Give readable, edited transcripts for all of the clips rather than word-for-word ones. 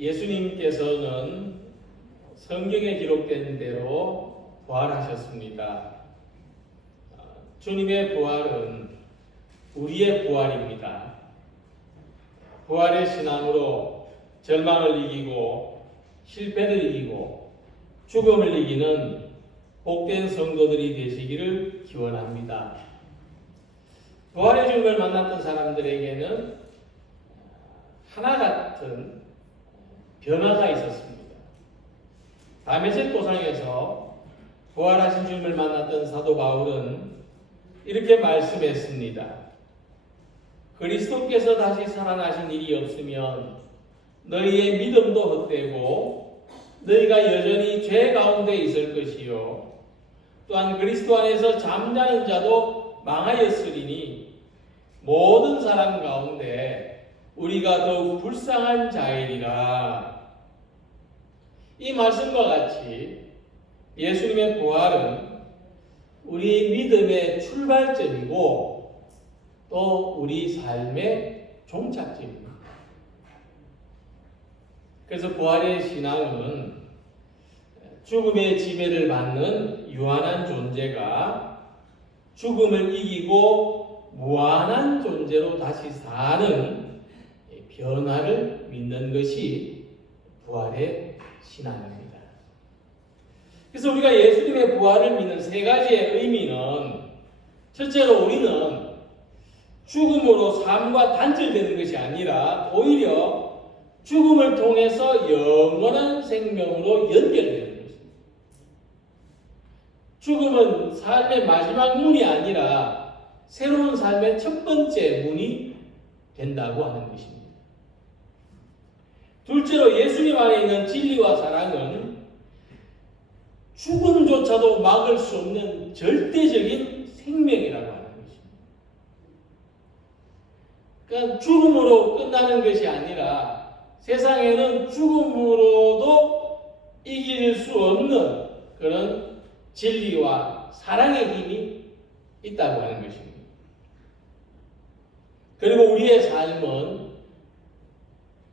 예수님께서는 성경에 기록된 대로 부활하셨습니다. 주님의 부활은 우리의 부활입니다. 부활의 신앙으로 절망을 이기고 실패를 이기고 죽음을 이기는 복된 성도들이 되시기를 기원합니다. 부활의 주님을 만났던 사람들에게는 하나 같은 변화가 있었습니다. 다메섹 도상에서 부활하신 주님을 만났던 사도 바울은 이렇게 말씀했습니다. 그리스도께서 다시 살아나신 일이 없으면 너희의 믿음도 헛되고 너희가 여전히 죄 가운데 있을 것이요 또한 그리스도 안에서 잠자는 자도 망하였으리니 모든 사람 가운데 우리가 더욱 불쌍한 자이리라. 이 말씀과 같이 예수님의 부활은 우리 믿음의 출발점이고 또 우리 삶의 종착점입니다. 그래서 부활의 신앙은 죽음의 지배를 받는 유한한 존재가 죽음을 이기고 무한한 존재로 다시 사는 변화를 믿는 것이 부활의 신앙입니다. 그래서 우리가 예수님의 부활을 믿는 세 가지의 의미는, 첫째로 우리는 죽음으로 삶과 단절되는 것이 아니라 오히려 죽음을 통해서 영원한 생명으로 연결되는 것입니다. 죽음은 삶의 마지막 문이 아니라 새로운 삶의 첫 번째 문이 된다고 하는 것입니다. 둘째로 예수님 안에 있는 진리와 사랑은 죽음조차도 막을 수 없는 절대적인 생명이라고 하는 것입니다. 그러니까 죽음으로 끝나는 것이 아니라 세상에는 죽음으로도 이길 수 없는 그런 진리와 사랑의 힘이 있다고 하는 것입니다. 그리고 우리의 삶은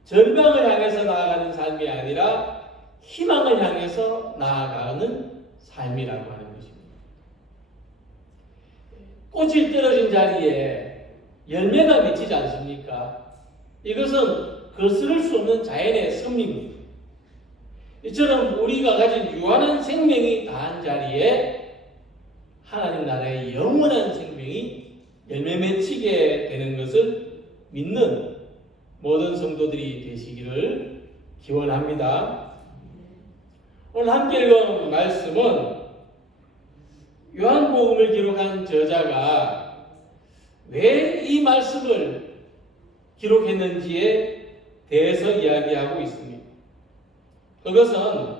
절망을 향해서 나아가는 삶이 아니라 희망을 향해서 나아가는 삶이라고 하는 것입니다. 꽃이 떨어진 자리에 열매가 맺히지 않습니까? 이것은 거스를 수 없는 자연의 섭리입니다. 이처럼 우리가 가진 유한한 생명이 다한 자리에 하나님 나라의 영원한 생명이 열매 맺히게 되는 것을 믿는 모든 성도들이 되시기를 기원합니다. 오늘 함께 읽은 말씀은 요한복음을 기록한 저자가 왜 이 말씀을 기록했는지에 대해서 이야기하고 있습니다. 그것은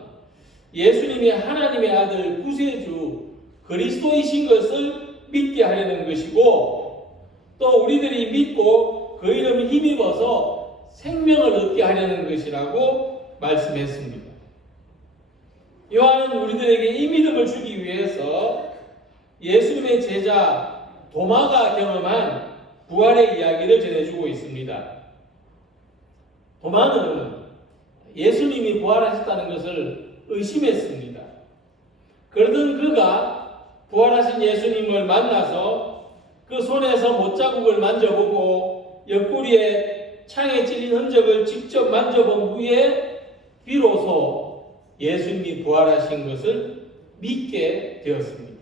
예수님이 하나님의 아들 구세주 그리스도이신 것을 믿게 하려는 것이고 또 우리들이 믿고 그 이름을 힘입어서 생명을 얻게 하려는 것이라고 말씀했습니다. 요한은 우리들에게 이 믿음을 주기 위해서 예수님의 제자 도마가 경험한 부활의 이야기를 전해주고 있습니다. 도마는 예수님이 부활하셨다는 것을 의심했습니다. 그러던 그가 부활하신 예수님을 만나서 그 손에서 못자국을 만져보고 옆구리에 창에 찔린 흔적을 직접 만져본 후에 비로소 예수님이 부활하신 것을 믿게 되었습니다.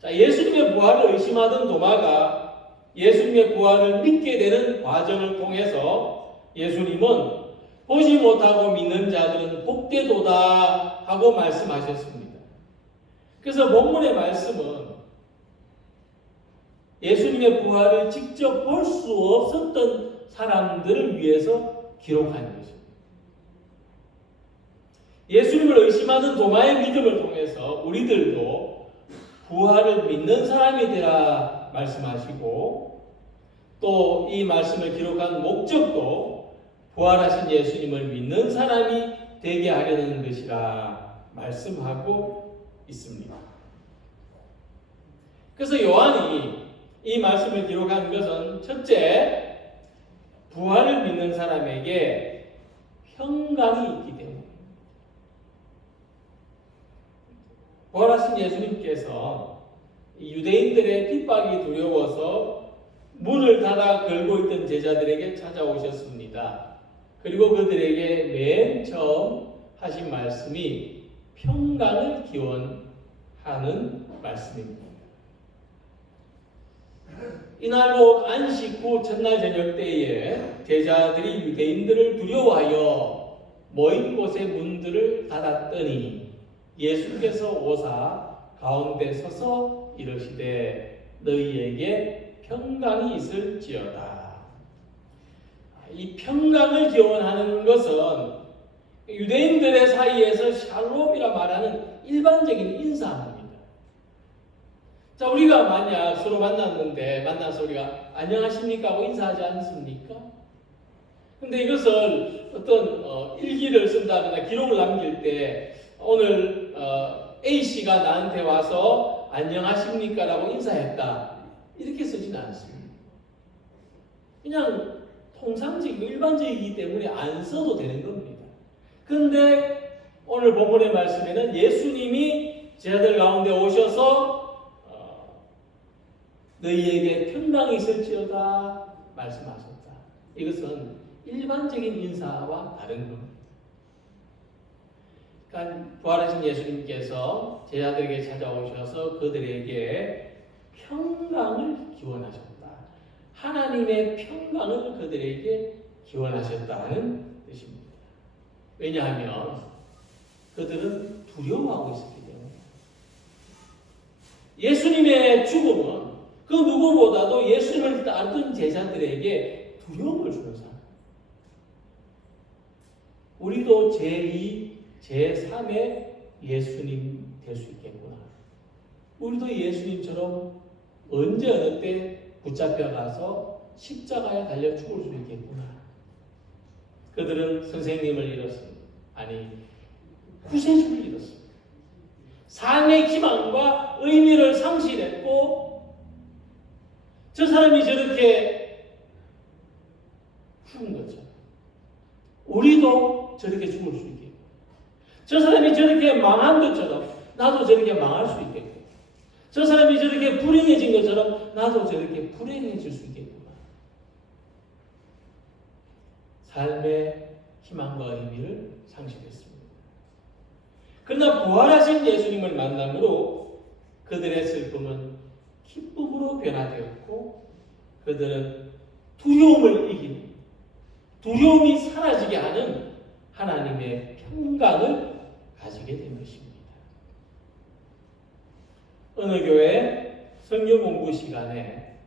자, 예수님의 부활을 의심하던 도마가 예수님의 부활을 믿게 되는 과정을 통해서 예수님은 보지 못하고 믿는 자들은 복되도다 하고 말씀하셨습니다. 그래서 본문의 말씀은 예수님의 부활을 직접 볼 수 없었던 사람들을 위해서 기록한 것입니다. 예수님을 의심하는 도마의 믿음을 통해서 우리들도 부활을 믿는 사람이 되라 말씀하시고 또 이 말씀을 기록한 목적도 부활하신 예수님을 믿는 사람이 되게 하려는 것이라 말씀하고 있습니다. 그래서 요한이 이 말씀을 기록한 것은 첫째, 부활을 믿는 사람에게 평강이 있기 때문입니다. 부활하신 예수님께서 유대인들의 핍박이 두려워서 문을 닫아 걸고 있던 제자들에게 찾아오셨습니다. 그리고 그들에게 맨 처음 하신 말씀이 평강을 기원하는 말씀입니다. 이날 곧 안식 후 첫날 저녁 때에 제자들이 유대인들을 두려워하여 모인 곳의 문들을 닫았더니 예수께서 오사 가운데 서서 이르시되 너희에게 평강이 있을지어다. 이 평강을 기원하는 것은 유대인들의 사이에서 샬롬이라 말하는 일반적인 인사입니다. 자, 우리가 만약 서로 만났는데 만나서 우리가 안녕하십니까 하고 인사하지 않습니까? 근데 이것을 어떤 일기를 쓴다거나 기록을 남길 때 오늘 A씨가 나한테 와서 안녕하십니까 라고 인사했다 이렇게 쓰지는 않습니다. 그냥 통상적이고 일반적이기 때문에 안 써도 되는 겁니다. 그런데 오늘 본문의 말씀에는 예수님이 제자들 가운데 오셔서 너희에게 평강이 있을지어다 말씀하셨다. 이것은 일반적인 인사와 다른 겁니다. 그러니까 부활하신 예수님께서 제자들에게 찾아오셔서 그들에게 평강을 기원하셨다. 하나님의 평강을 그들에게 기원하셨다는 뜻입니다. 왜냐하면 그들은 두려워하고 있었기 때문에. 예수님의 죽음은 그 누구보다도 예수님을 따르던 제자들에게 두려움을 주는 사람. 우리도 제2, 제3의 예수님 될 수 있겠구나. 우리도 예수님처럼 언제 어느 때 붙잡혀 가서 십자가에 달려 죽을 수 있겠구나. 그들은 선생님을 잃었습니다. 아니, 구세주를 잃었습니다. 삶의 기망과 의미를 상실했고 저 사람이 저렇게 죽은 거죠. 우리도 저렇게 죽을 수 있겠고 저 사람이 저렇게 망한 것처럼 나도 저렇게 망할 수 있겠고 저 사람이 저렇게 불행해진 것처럼 나도 저렇게 불행해질 수 있겠구나. 삶의 희망과 의미를 상실했습니다. 그러나 부활하신 예수님을 만남으로 그들의 슬픔은 기쁨으로 변화되었고 그들은 두려움을 이기는 두려움이 사라지게 하는 하나님의 평강을 가지게 된 것입니다. 어느 교회 성경 공부 시간에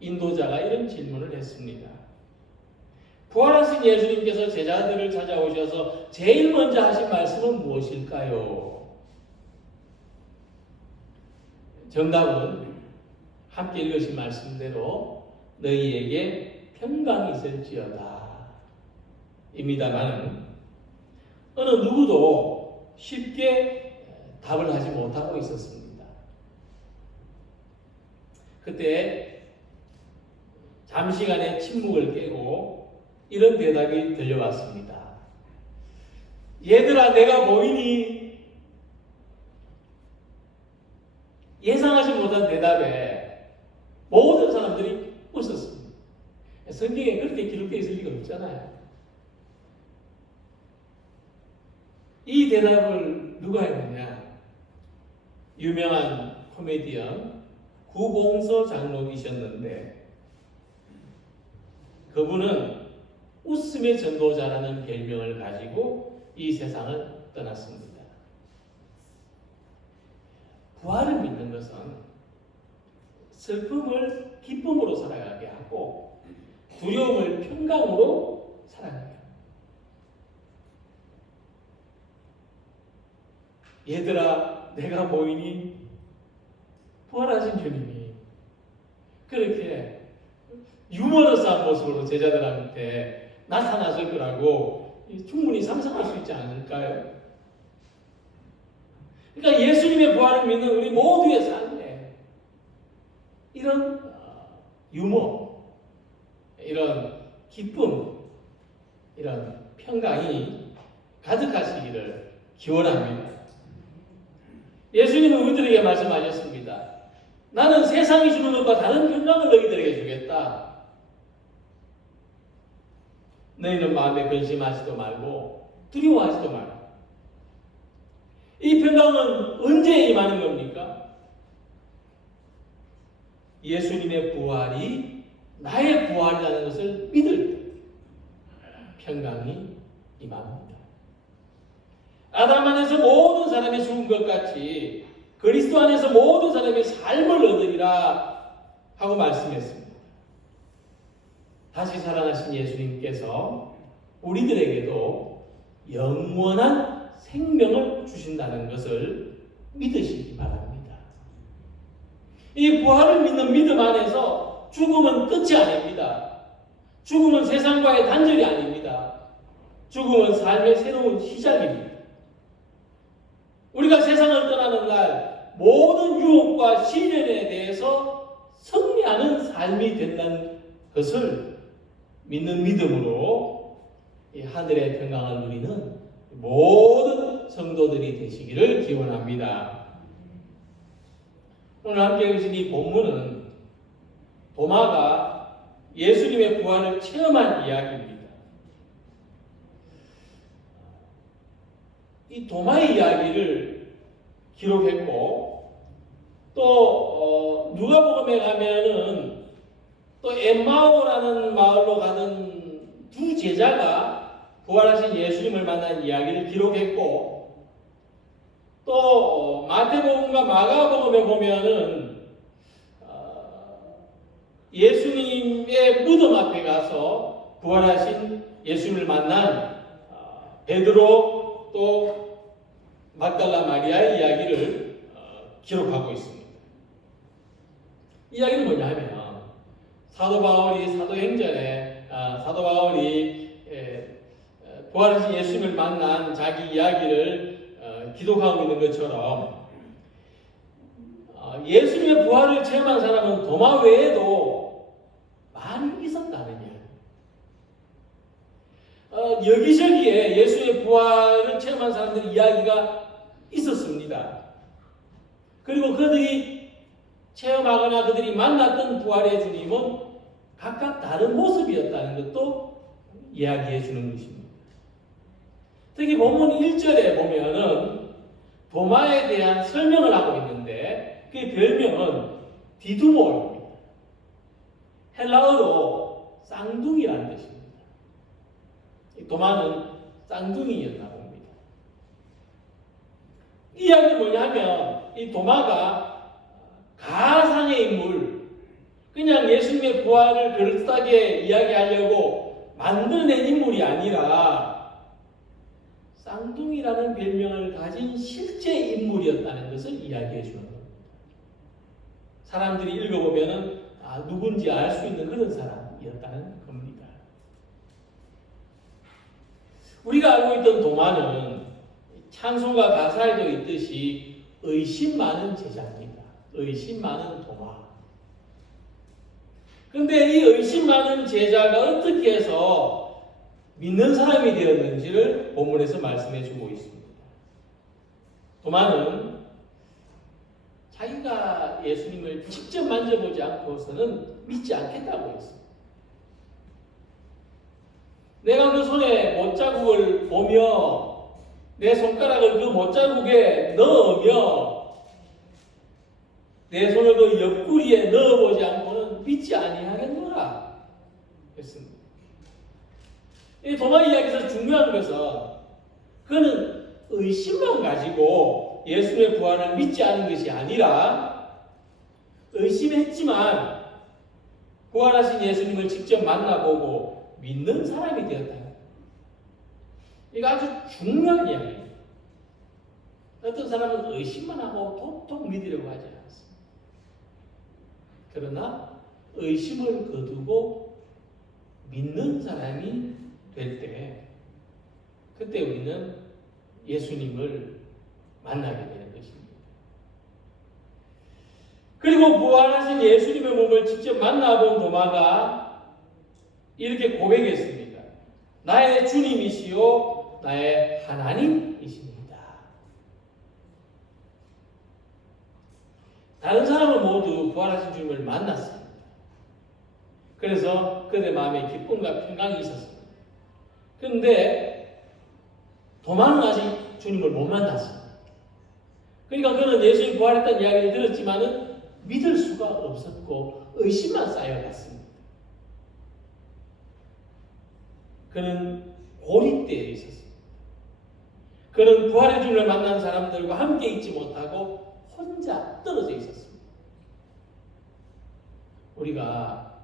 인도자가 이런 질문을 했습니다. 부활하신 예수님께서 제자들을 찾아오셔서 제일 먼저 하신 말씀은 무엇일까요? 정답은 함께 읽으신 말씀대로 너희에게 평강이 있을지어다 입니다만 어느 누구도 쉽게 답을 하지 못하고 있었습니다. 그때 잠시간의 침묵을 깨고 이런 대답이 들려왔습니다. 얘들아, 내가 보이니? 예상하지 못한 대답에 모든 사람들이 웃었습니다. 성경에 그렇게 기록되어 있을 리가 없잖아요. 이 대답을 누가 했느냐? 유명한 코미디언 구봉서 장로이셨는데 그분은 웃음의 전도자라는 별명을 가지고 이 세상을 떠났습니다. 부활을 믿는 것은 슬픔을 기쁨으로 살아가게 하고 두려움을 평강으로 살아가게 합니다. 얘들아, 내가 보이니? 부활하신 주님이 그렇게 유머러스한 모습으로 제자들한테 나타나실 거라고 충분히 상상할 수 있지 않을까요? 그러니까 예수님의 부활을 믿는 우리 모두의 삶에 이런 유머, 이런 기쁨, 이런 평강이 가득하시기를 기원합니다. 예수님은 우리들에게 말씀하셨습니다. 나는 세상이 주는 것과 다른 평강을 너희들에게 주겠다. 너희는 마음에 근심하지도 말고 두려워하지도 말고. 이 평강은 언제 임하는 겁니까? 예수님의 부활이 나의 부활이라는 것을 믿을 때 평강이 임합니다. 아담 안에서 모든 사람이 죽은 것 같이 그리스도 안에서 모든 사람이 삶을 얻으리라 하고 말씀했습니다. 다시 살아나신 예수님께서 우리들에게도 영원한 생명을 주신다는 것을 믿으시기 바랍니다. 이 부활을 믿는 믿음 안에서 죽음은 끝이 아닙니다. 죽음은 세상과의 단절이 아닙니다. 죽음은 삶의 새로운 시작입니다. 우리가 세상을 떠나는 날 모든 유혹과 시련에 대해서 승리하는 삶이 된다는 것을 믿는 믿음으로 이 하늘의 평강을 누리는 모든 성도들이 되시기를 기원합니다. 오늘 함께 읽으신 이 본문은 도마가 예수님의 부활을 체험한 이야기입니다. 이 도마의 이야기를 기록했고 또 누가복음에 가면은 또 엠마오라는 마을로 가는 두 제자가 부활하신 예수님을 만난 이야기를 기록했고 또 마태복음과 마가복음에 보면은 예수님의 무덤 앞에 가서 부활하신 예수님을 만난 베드로 또 막달라 마리아의 이야기를 기록하고 있습니다. 이야기는 뭐냐면 사도 바울이 사도행전에 사도 바울이 부활하신 예수님을 만난 자기 이야기를 기록하고 있는 것처럼 예수님의 부활을 체험한 사람은 도마 외에도 많이 있었다는 이야기. 여기저기에 예수의 부활을 체험한 사람들의 이야기가 있었습니다. 그리고 그들이 체험하거나 그들이 만났던 부활의 주님은 각각 다른 모습이었다는 것도 이야기해 주는 것입니다. 특히 본문 1절에 보면은 도마에 대한 설명을 하고 있는데 그 별명은 디두모입니다. 헬라어로 쌍둥이라는 뜻입니다. 도마는 쌍둥이였나 봅니다. 이 이야기는 뭐냐면 이 도마가 가상의 인물, 그냥 예수님의 부활을 그럴듯하게 이야기하려고 만들어낸 인물이 아니라 쌍둥이라는 별명을 가진 실제 인물이었다는 것을 이야기해 주는 겁니다. 사람들이 읽어보면 누군지 알 수 있는 그런 사람이었다는 겁니다. 우리가 알고 있던 도마는 찬송가 가사에도 있듯이 의심 많은 제자입니다. 의심 많은 도마. 그런데 이 의심 많은 제자가 어떻게 해서 믿는 사람이 되었는지를 본문에서 말씀해 주고 있습니다. 도마는 자기가 예수님을 직접 만져보지 않고서는 믿지 않겠다고 했습니다. 내가 그 손에 못자국을 보며 내 손가락을 그 못자국에 넣으며 내 손을 그 옆구리에 넣어보지 않고는 믿지 아니하겠노라 했습니다. 이 도마 이야기에서 중요한 것은 그는 의심만 가지고 예수님의 부활을 믿지 않은 것이 아니라 의심했지만 부활하신 예수님을 직접 만나보고 믿는 사람이 되었다. 이거 아주 중요한 이야기입니다. 어떤 사람은 의심만 하고 톡톡 믿으려고 하지 않습니다. 그러나 의심을 거두고 믿는 사람이 될 때 그때 우리는 예수님을 만나게 되는 것입니다. 그리고 부활하신 예수님의 몸을 직접 만나본 도마가 이렇게 고백했습니다. 나의 주님이시요 나의 하나님이십니다. 다른 사람은 모두 부활하신 주님을 만났습니다. 그래서 그들의 마음에 기쁨과 평강이 있었습니다. 그런데 도마는 아직 주님을 못 만났습니다. 그러니까 그는 예수님이 부활했다는 이야기를 들었지만은 믿을 수가 없었고 의심만 쌓여갔습니다. 그는 고립되어 있었습니다. 그는 부활의 주님을 만난 사람들과 함께 있지 못하고 혼자 떨어져 있었습니다. 우리가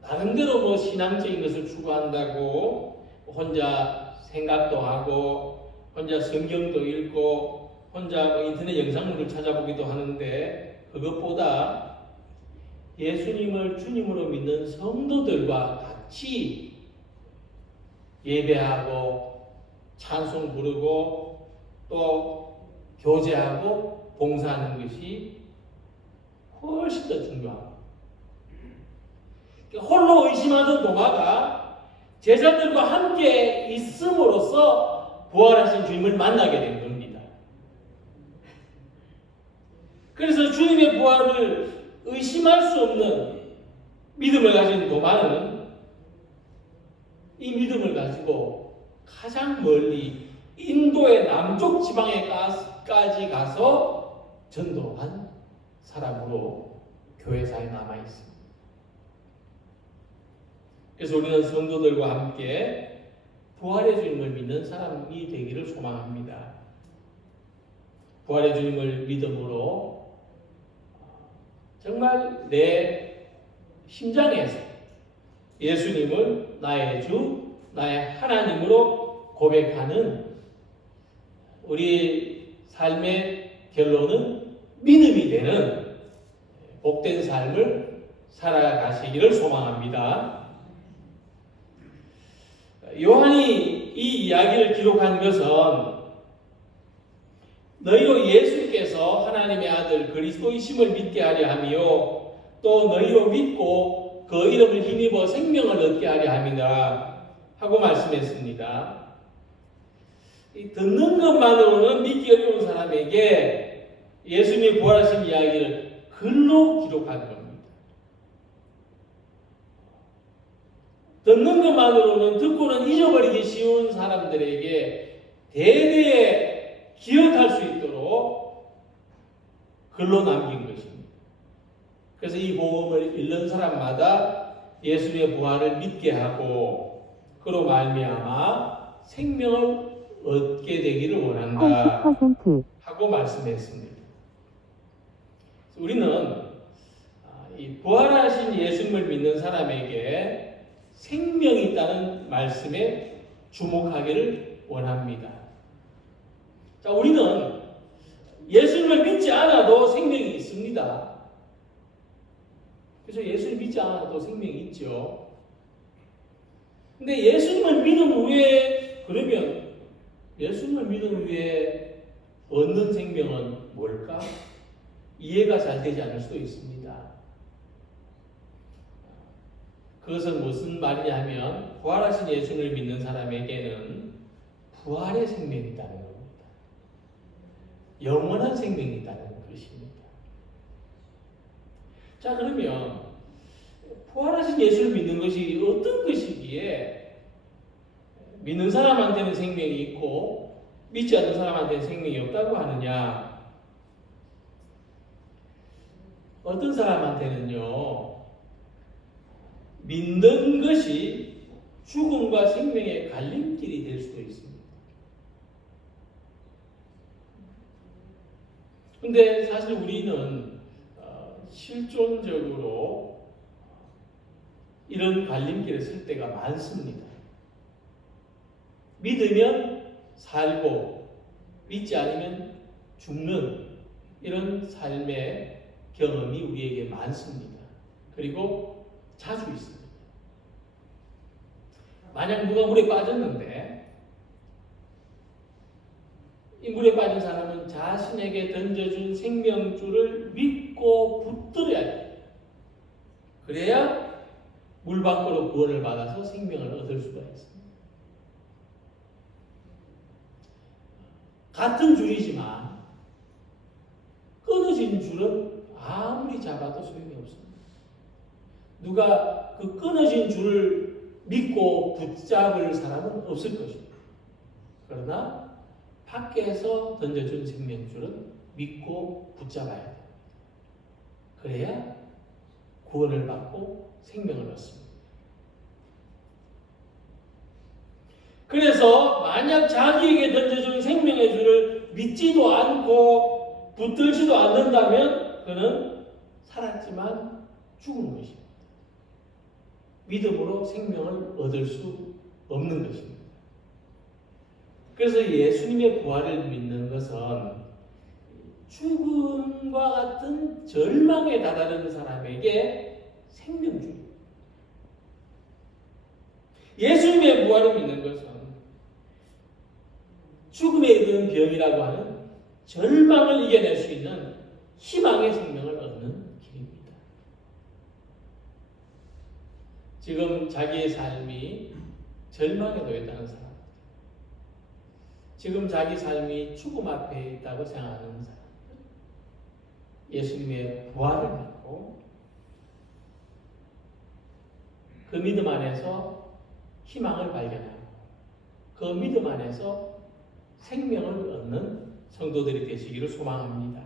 나름대로 신앙적인 것을 추구한다고 혼자 생각도 하고 혼자 성경도 읽고 혼자 인터넷 영상물을 찾아보기도 하는데 그것보다 예수님을 주님으로 믿는 성도들과 같이 예배하고 찬송 부르고 또 교제하고 봉사하는 것이 훨씬 더 중요합니다. 홀로 의심하던 도마가 제자들과 함께 있음으로써 부활하신 주님을 만나게 된 겁니다. 그래서 주님의 부활을 의심할 수 없는 믿음을 가진 도마는 이 믿음을 가지고 가장 멀리 인도의 남쪽 지방에까지 가서 전도한 사람으로 교회사에 남아 있습니다. 그래서 우리는 성도들과 함께 부활의 주님을 믿는 사람이 되기를 소망합니다. 부활의 주님을 믿음으로 정말 내 심장에서 예수님을 나의 주, 나의 하나님으로 고백하는 우리 삶의 결론은 믿음이 되는 복된 삶을 살아가시기를 소망합니다. 요한이 이 이야기를 기록한 것은 너희로 예수께서 하나님의 아들 그리스도이심을 믿게 하려 하며 또 너희로 믿고 그 이름을 힘입어 생명을 얻게 하려 함이라 하고 말씀했습니다. 듣는 것만으로는 믿기 어려운 사람에게 예수님이 부활하신 이야기를 글로 기록한 겁니다. 듣는 것만으로는 듣고는 잊어버리기 쉬운 사람들에게 대대에 기억할 수 있도록 글로 남긴 것입니다. 그래서 이 복음을 읽는 사람마다 예수님의 부활을 믿게 하고 그로 말미암아 생명을 얻게 되기를 원한다 80%. 하고 말씀했습니다. 우리는 이 부활하신 예수님을 믿는 사람에게 생명이 있다는 말씀에 주목하기를 원합니다. 자, 우리는 예수님을 믿지 않아도 생명이 있습니다. 그래서 예수님 믿지 않아도 생명이 있죠. 근데 예수님을 믿은 후에 그러면 예수님을 믿은 후에 얻는 생명은 뭘까? 이해가 잘 되지 않을 수도 있습니다. 그것은 무슨 말이냐 하면 부활하신 예수를 믿는 사람에게는 부활의 생명이 있다는 겁니다. 영원한 생명이 있다는 것입니다. 자, 그러면 부활하신 예수를 믿는 것이 어떤 것이기에 믿는 사람한테는 생명이 있고 믿지 않는 사람한테는 생명이 없다고 하느냐? 어떤 사람한테는요, 믿는 것이 죽음과 생명의 갈림길이 될 수도 있습니다. 근데 사실 우리는 실존적으로 이런 갈림길에 설 때가 많습니다. 믿으면 살고 믿지 않으면 죽는 이런 삶의 경험이 우리에게 많습니다. 그리고 자주 있습니다. 만약 누가 물에 빠졌는데 이 물에 빠진 사람은 자신에게 던져준 생명줄을 믿고 붙들어야 돼요. 그래야 물 밖으로 구원을 받아서 생명을 얻을 수가 있습니다. 같은 줄이지만 끊어진 줄은 아무리 잡아도 소용이 없습니다. 누가 그 끊어진 줄을 믿고 붙잡을 사람은 없을 것입니다. 그러나 밖에서 던져준 생명줄은 믿고 붙잡아야 돼요. 그래야 구원을 받고 생명을 얻습니다. 그래서 만약 자기에게 던져준 생명의 줄을 믿지도 않고 붙들지도 않는다면 그는 살았지만 죽은 것입니다. 믿음으로 생명을 얻을 수 없는 것입니다. 그래서 예수님의 부활을 믿는 것은 죽음과 같은 절망에 다다른 사람에게 생명줄입니다. 예수님의 부활을 믿는 것은 죽음에 이르는 병이라고 하는 절망을 이겨낼 수 있는 희망의 생명을 얻는 길입니다. 지금 자기의 삶이 절망에 놓였다는 사람, 지금 자기 삶이 죽음 앞에 있다고 생각하는 사람, 예수님의 부활을 믿고 그 믿음 안에서 희망을 발견하고 그 믿음 안에서 생명을 얻는 성도들이 되시기를 소망합니다.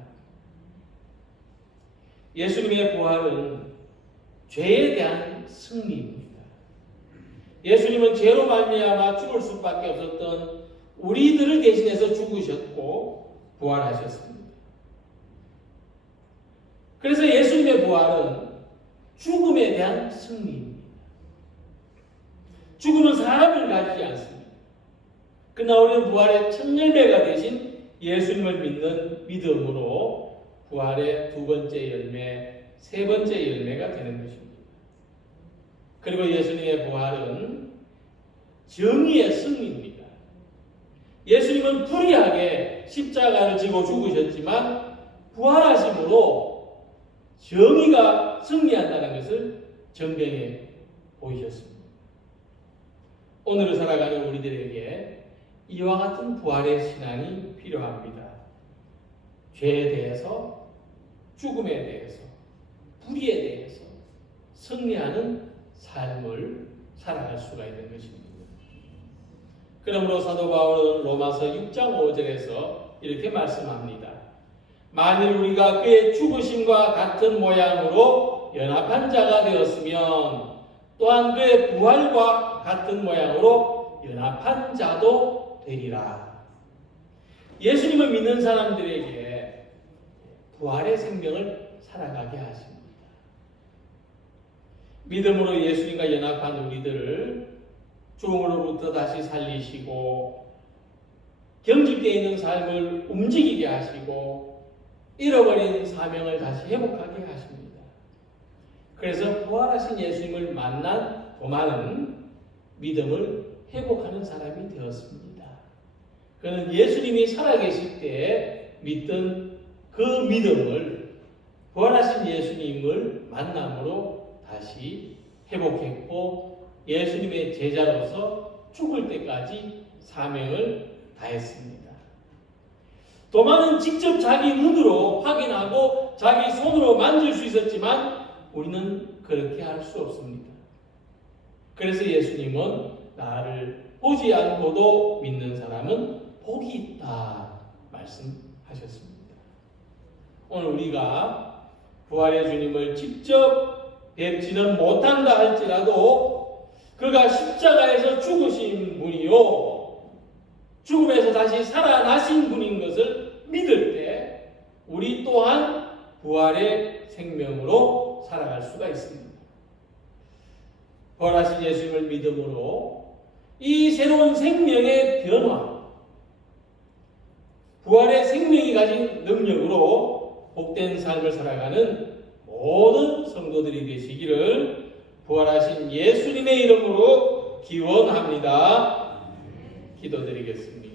예수님의 부활은 죄에 대한 승리입니다. 예수님은 죄로 말미암아 죽을 수밖에 없었던 우리들을 대신해서 죽으셨고 부활하셨습니다. 그래서 예수님의 부활은 죽음에 대한 승리입니다. 죽음은 사람을 가지지 않습니다. 그러나 우리는 부활의 첫 열매가 되신 예수님을 믿는 믿음으로 부활의 두 번째 열매, 세 번째 열매가 되는 것입니다. 그리고 예수님의 부활은 정의의 승리입니다. 예수님은 불의하게 십자가를 지고 죽으셨지만 부활하심으로 정의가 승리한다는 것을 전경에 보이셨습니다. 오늘을 살아가는 우리들에게 이와 같은 부활의 신앙이 필요합니다. 죄에 대해서, 죽음에 대해서, 불의에 대해서 승리하는 삶을 살아갈 수가 있는 것입니다. 그러므로 사도 바울은 로마서 6장 5절에서 이렇게 말씀합니다. 만일 우리가 그의 죽으심과 같은 모양으로 연합한 자가 되었으면 또한 그의 부활과 같은 모양으로 연합한 자도 되리라. 예수님을 믿는 사람들에게 부활의 생명을 살아가게 하십니다. 믿음으로 예수님과 연합한 우리들을 죽음으로부터 다시 살리시고 경직되어 있는 삶을 움직이게 하시고 잃어버린 사명을 다시 회복하게 하십니다. 그래서 부활하신 예수님을 만난 도마는 믿음을 회복하는 사람이 되었습니다. 그는 예수님이 살아계실 때 믿던 그 믿음을 부활하신 예수님을 만남으로 다시 회복했고 예수님의 제자로서 죽을 때까지 사명을 다했습니다. 도마는 직접 자기 눈으로 확인하고 자기 손으로 만질 수 있었지만 우리는 그렇게 할 수 없습니다. 그래서 예수님은 나를 보지 않고도 믿는 사람은 복이 있다 말씀하셨습니다. 오늘 우리가 부활의 주님을 직접 뵙지는 못한다 할지라도 그가 십자가에서 죽으신 분이요 죽음에서 다시 살아나신 분인 것을 믿을 때 우리 또한 부활의 생명으로 살아갈 수가 있습니다. 부활하신 예수님을 믿음으로 이 새로운 생명의 변화, 부활의 생명이 가진 능력으로 복된 삶을 살아가는 모든 성도들이 되시기를 부활하신 예수님의 이름으로 기원합니다. 기도드리겠습니다.